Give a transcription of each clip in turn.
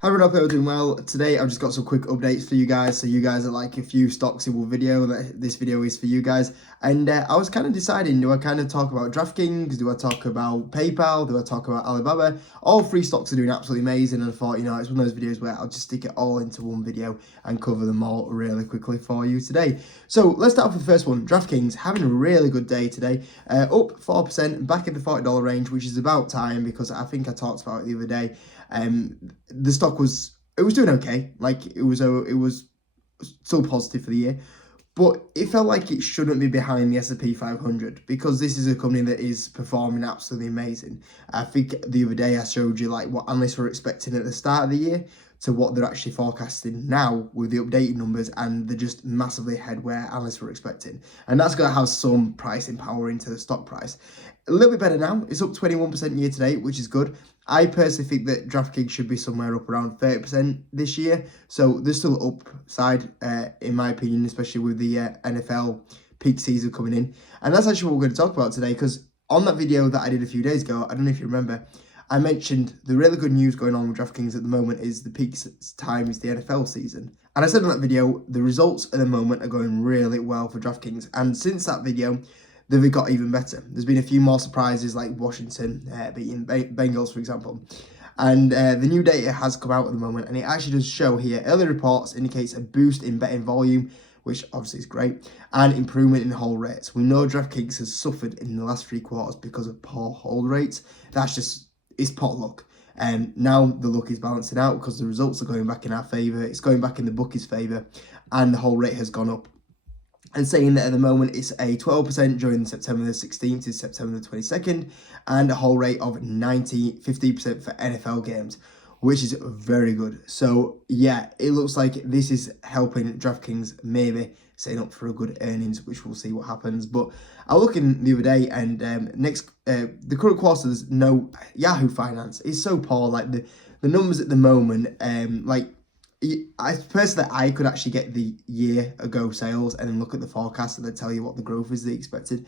Hi everyone, hope you're doing well. Today I've just got some quick updates for you guys, so you guys are like a few stocks in one video. That this video is for you guys. And I was kind of deciding, do I kind of talk about DraftKings, do I talk about PayPal, do I talk about Alibaba? All three stocks are doing absolutely amazing, and I thought, it's one of those videos where I'll just stick it all into one video and cover them all really quickly for you today. So let's start with the first one. DraftKings having a really good day today, up 4%, back in the $40 range, which is about time because I think I talked about it the other day. The stock was doing okay, like it was still positive for the year, but it felt like it shouldn't be behind the S&P 500 because this is a company that is performing absolutely amazing. I think the other day I showed you like what analysts were expecting at the start of the year to what they're actually forecasting now with the updated numbers, and they're just massively ahead where analysts were expecting, and that's going to have some pricing power into the stock price. A little bit better now. It's up 21% year to date, which is good. I personally think that DraftKings should be somewhere up around 30% this year. So there's still upside, in my opinion, especially with the NFL peak season coming in. And that's actually what we're going to talk about today, because on that video that I did a few days ago, I don't know if you remember, I mentioned the really good news going on with DraftKings at the moment is the peak time is the NFL season. And I said in that video, the results at the moment are going really well for DraftKings. And since that video, they've got even better. There's been a few more surprises like Washington beating Bengals, for example. And the new data has come out at the moment, and it actually does show here, early reports indicates a boost in betting volume, which obviously is great, and improvement in hold rates. We know DraftKings has suffered in the last 3 quarters because of poor hold rates. It's pot luck. And now the luck is balancing out because the results are going back in our favour. It's going back in the bookies' favour, and the hold rate has gone up. And saying that at the moment it's a 12% during September the 16th to September the 22nd, and a hold rate of 15% for NFL games, which is very good. So yeah, it looks like this is helping DraftKings maybe setting up for a good earnings, which we'll see what happens. But I was looking the other day, and the current quarter, there's no Yahoo Finance. It's so poor. Like the numbers at the moment, I could actually get the year ago sales and then look at the forecast and they tell you what the growth is they expected.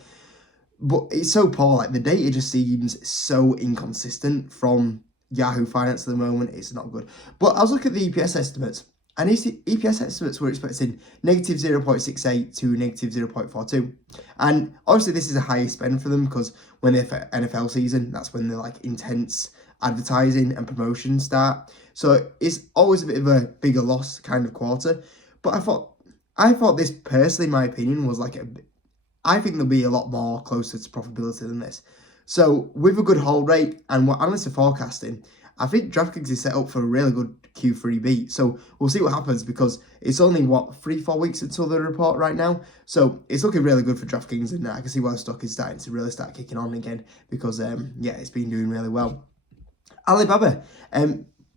But it's so poor, like the data just seems so inconsistent from Yahoo Finance at the moment. It's not good. But I was looking at the EPS estimates, and EPS estimates were expecting negative 0.68 to negative 0.42. And obviously this is a higher spend for them because when they're for NFL season, that's when they're like intense advertising and promotion start. So it's always a bit of a bigger loss kind of quarter. But I thought this personally, my opinion, was like I think there'll be a lot more closer to profitability than this. So with a good hold rate and what analysts are forecasting, I think DraftKings is set up for a really good Q3 beat. So we'll see what happens because it's only 3-4 weeks until the report right now. So it's looking really good for DraftKings, and I can see why the stock is starting to really start kicking on again because it's been doing really well. Alibaba,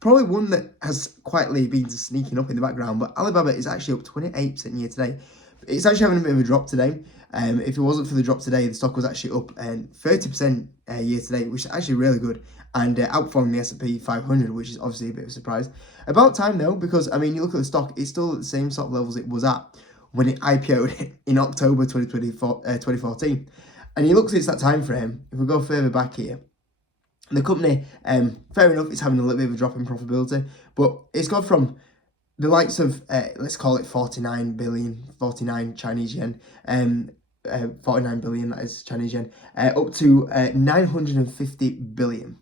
probably one that has quietly been sneaking up in the background, but Alibaba is actually up 28% year today. It's actually having a bit of a drop today. If it wasn't for the drop today, the stock was actually up 30% year to date, which is actually really good, and outperforming the S&P 500, which is obviously a bit of a surprise. About time though, because I mean, you look at the stock, it's still at the same sort of levels it was at when it IPO'd in October 2014. And you look since that time frame, if we go further back here, the company, fair enough, it's having a little bit of a drop in profitability, but it's gone from the likes of, let's call it 49 Chinese yen, 49 billion, that is Chinese yen, up to 950 billion.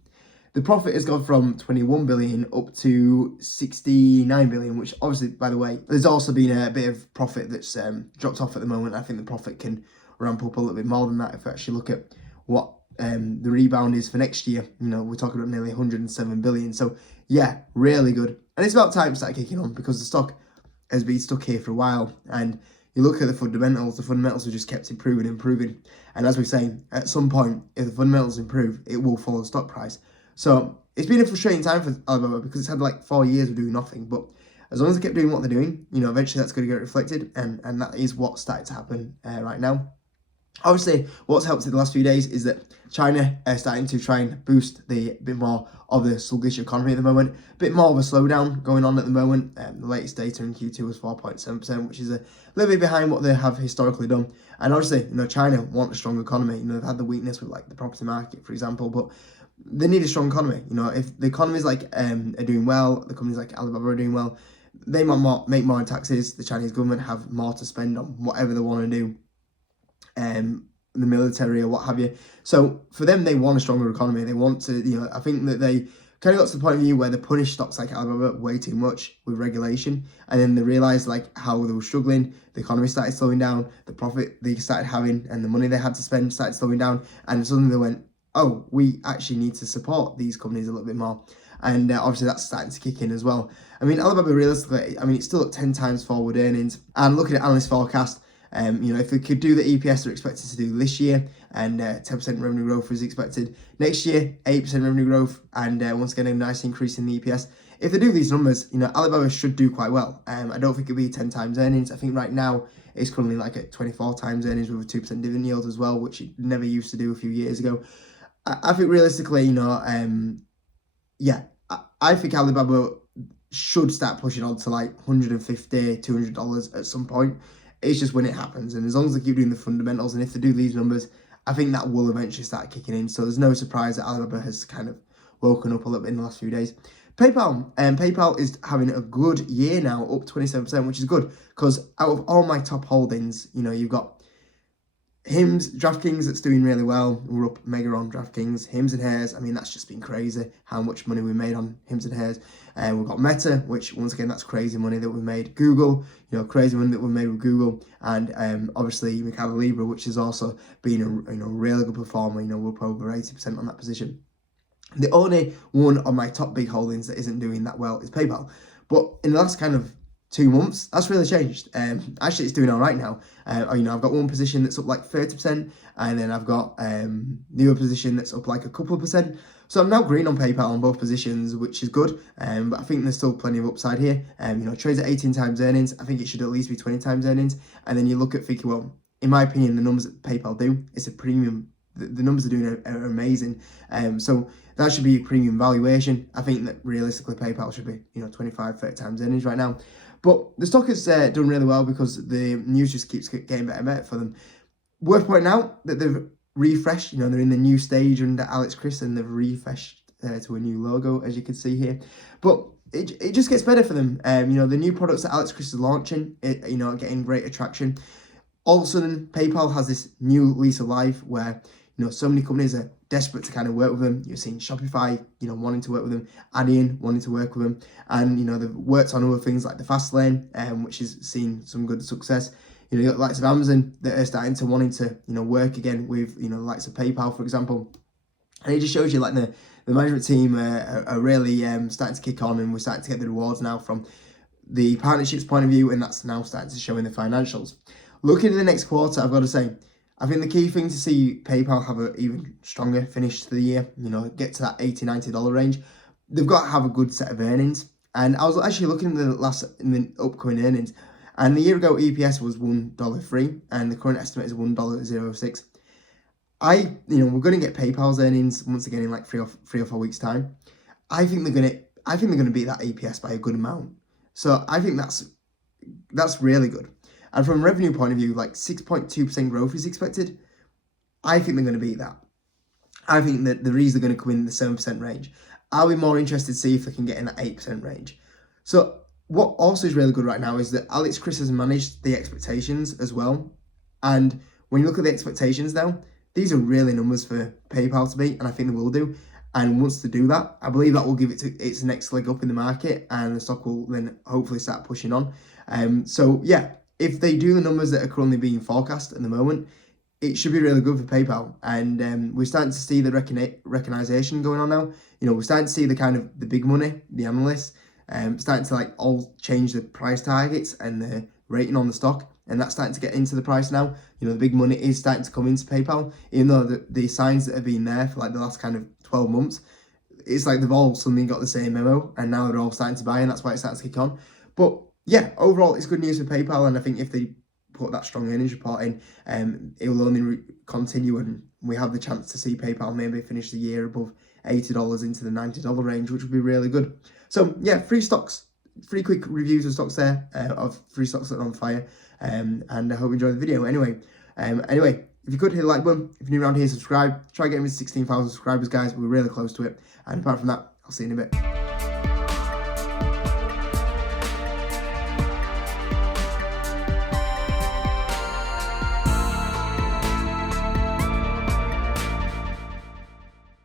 The profit has gone from 21 billion up to 69 billion, which obviously, by the way, there's also been a bit of profit that's dropped off at the moment. I think the profit can ramp up a little bit more than that if we actually look at what the rebound is for next year. We're talking about nearly 107 billion. So yeah, really good. And it's about time to start kicking on because the stock has been stuck here for a while. And you look at the fundamentals have just kept improving. And as we're saying, at some point, if the fundamentals improve, it will follow the stock price. So it's been a frustrating time for Alibaba because it's had like 4 years of doing nothing. But as long as they keep doing what they're doing, eventually that's going to get reflected. And that is what's starting to happen right now. Obviously, what's helped in the last few days is that China are starting to try and boost the bit more of the sluggish economy at the moment. A bit more of a slowdown going on at the moment. The latest data in Q2 was 4.7%, which is a little bit behind what they have historically done. And obviously, China want a strong economy. They've had the weakness with like the property market, for example, but they need a strong economy. If the economies are doing well, the companies like Alibaba are doing well, they might make more in taxes. The Chinese government have more to spend on whatever they want to do, the military or what have you. So for them, they want a stronger economy. They want to, I think that they kind of got to the point of view where they punish stocks like Alibaba way too much with regulation, and then they realised like how they were struggling. The economy started slowing down. The profit they started having and the money they had to spend started slowing down, and suddenly they went, "Oh, we actually need to support these companies a little bit more." And obviously that's starting to kick in as well. I mean, Alibaba realistically, it's still at 10 times forward earnings. And looking at analyst forecast, if they could do the EPS they're expected to do this year, and 10% revenue growth is expected next year, 8% revenue growth, and once again a nice increase in the EPS. If they do these numbers, Alibaba should do quite well. I don't think it'll be 10 times earnings. I think right now it's currently like at 24 times earnings with a 2% dividend yield as well, which it never used to do a few years ago. I think realistically, I think Alibaba should start pushing on to like $150, $200 at some point. It's just when it happens, and as long as they keep doing the fundamentals, and if they do these numbers, I think that will eventually start kicking in. So there's no surprise that Alibaba has kind of woken up a little bit in the last few days. PayPal is having a good year now, up 27%, which is good because out of all my top holdings, you've got Hims, DraftKings, that's doing really well. We're up mega on DraftKings. Hims and Hairs, that's just been crazy how much money we made on Hims and Hairs. We've got Meta, which once again, that's crazy money that we made. Google, crazy money that we made with Google. And obviously Mercado Libre, which has also been a really good performer. We're up over 80% on that position. The only one of my top big holdings that isn't doing that well is PayPal. But in the last kind of 2 months, that's really changed. Actually, it's doing all right now. I've got one position that's up like 30%, and then I've got the other position that's up like a couple of percent. So I'm now green on PayPal on both positions, which is good. But I think there's still plenty of upside here. Trades at 18 times earnings. I think it should at least be 20 times earnings. And then you look at thinking, well, in my opinion, the numbers that PayPal do, it's a premium. The numbers they're doing are amazing. So that should be a premium valuation. I think that realistically PayPal should be 25, 30 times earnings right now. But the stock has done really well because the news just keeps getting better and better for them. Worth pointing out that they've refreshed, they're in the new stage under Alex Chris, and they've refreshed to a new logo, as you can see here. But it just gets better for them. The new products that Alex Chris is launching, are getting great attraction. All of a sudden, PayPal has this new lease of life where, so many companies are desperate to kind of work with them. You're seeing Shopify, wanting to work with them, Adyen wanting to work with them, and they've worked on other things like the fast lane, which has seen some good success. You got the likes of Amazon that are starting to wanting to work again with the likes of PayPal, for example, and it just shows you like the management team are really starting to kick on, and we're starting to get the rewards now from the partnerships point of view, and that's now starting to show in the financials. Looking at the next quarter, I've got to say, I think the key thing to see PayPal have an even stronger finish to the year, get to that $80, $90 range. They've got to have a good set of earnings. And I was actually looking in the upcoming earnings, and the year ago EPS was $1.03, and the current estimate is $1.06. We're going to get PayPal's earnings once again in like three or 4 weeks time. I think they're going to beat that EPS by a good amount. So I think that's really good. And from a revenue point of view, like 6.2% growth is expected. I think they're going to beat that. I think that the reason they're going to come in the 7% range. I'll be more interested to see if they can get in that 8% range. So what also is really good right now is that Alex Chris has managed the expectations as well. And when you look at the expectations now, these are really numbers for PayPal to beat, and I think they will do. And once they do that, I believe that will give it its next leg up in the market, and the stock will then hopefully start pushing on. If they do the numbers that are currently being forecast at the moment, it should be really good for PayPal. And we're starting to see the recognition going on now. We're starting to see the kind of the big money, the analysts, starting to like all change the price targets and the rating on the stock. And that's starting to get into the price now. The big money is starting to come into PayPal, even though the signs that have been there for like the last kind of 12 months, it's like they've all suddenly got the same memo, and now they're all starting to buy, and that's why it's starting to kick on. But yeah, overall, it's good news for PayPal, and I think if they put that strong earnings report in, it will only continue, and we have the chance to see PayPal maybe finish the year above $80 into the $90 range, which would be really good. So yeah, 3 quick reviews of stocks there, of 3 stocks that are on fire, and I hope you enjoyed the video. Anyway, if you could hit the like button, if you're new around here, subscribe. Try getting me to 16,000 subscribers, guys. We're really close to it. And apart from that, I'll see you in a bit.